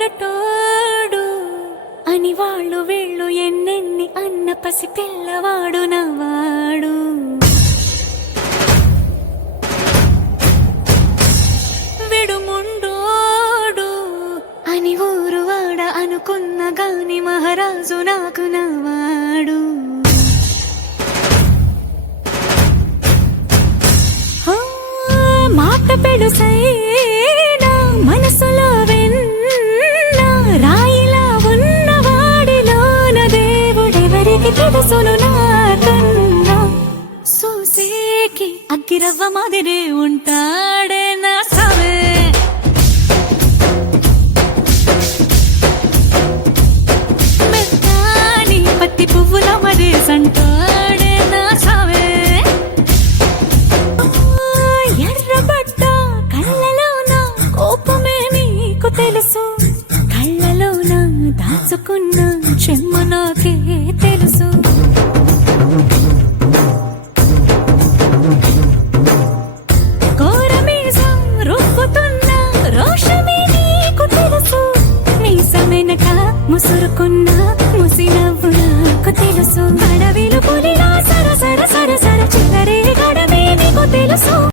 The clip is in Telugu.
మొరటోడు అని వాళ్ళు వీళ్ళు ఎన్నెన్ని అన్న పసి పిల్లవాడు నవ్వాడు. విడుముండోడు అని ఊరు వాడ అనుకున్న గాని మహారాజు నాకు నవ్వాడు. మాట పెడుసైనా మనసులో వెన్న రాయిలా ఉన్నవాడిలోన దేవుడెవరికి తెలుసును నాకన్నా. సూసేకి అగ్గిరవ్వ మాదిరే ఉంటాడే నా సవే. మెత్తాని పత్తి పువ్వుల మరేసంటాడే నా సవే. తెలుసు కళ్ళలోన దాచుకున్న చెమ్మ నాకే తెలుసు. కోరమీసం రుబ్బుతున్న రోషమే నీకు తెలుసు. మీసమెనక ముసురుకున్న